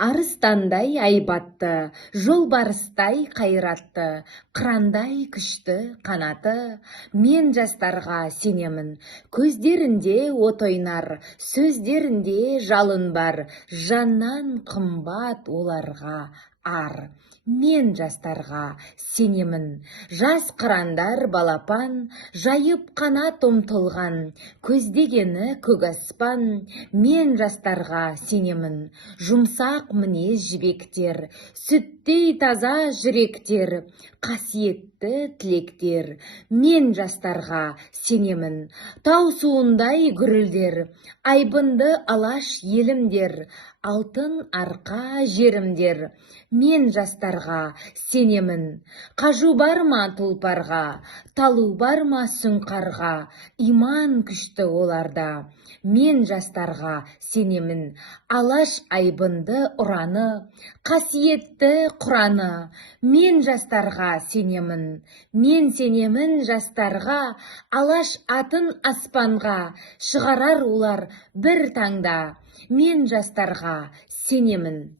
Арыстандай айбатты, жолбарыстай қайратты, қырандай күшті қанаты. Мен жастарға сенемін, көздерінде от ойнар, сөздерінде жалын бар, жаннан қымбат оларға ар. Мен жастарға сенемін, жас қырандар балапан, жайып қанат ұмтылған, көздегені көк аспан. Мен жастарға сенемін, жұмсақ мінез жібектер, сүттей таза жүректер, қасиетті тілектер. Мен жастарға сенемін, тау суындай гүрілдер, айбынды алаш елімдер, алтын арқа жерімдер. Мен жастарға сенемін, қажу бар ма тұлпарға, талу бар ма сұңқарға, иман күшті оларда. Мен жастарға сенемін, алаш айбынды ұраны, қасиетті құраны. Мен жастарға сенемін, мен сенемін жастарға, алаш атын аспанға шығарар олар бір таңда. Мен жастарға сенемін.